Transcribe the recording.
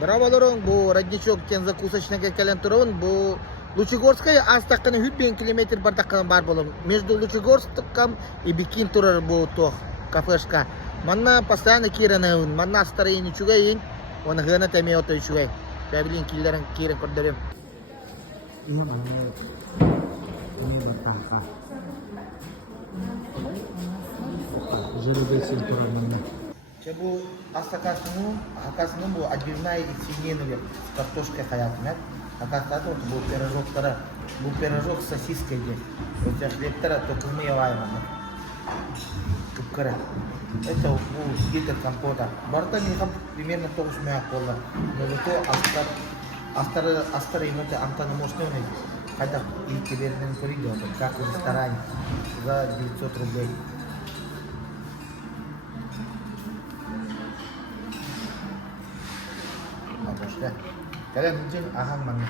Браво, дорог, бу родничок тен закусочныйга келен турун, бу Лучегорская астаккана 100 километр бардаккан бар болом. Между Лучегорском и Бикин турар бу тох кафешка. Манна постоянно кирен, манна старейни чугайин, он гына теме ото чугай. Павлин киллерен кирен кордерем. Iya banget. Ini bertahta. Зарубай синтуранами. Бу акасну бу отбивная из свинины с картошкой хаятмят. Акастат вот бу пирожок тара, бу пирожок с сосиской де. Вот я хлеб тара то кумееваем. Кукара. Это бу литр компота. Барта не там примерно то уж моя кола. Но зато астар ему то антана мощный. Хотя и теперь не придет, как в ресторане за 900 рублей. Bagus deh. Kalian mungkin aham mana?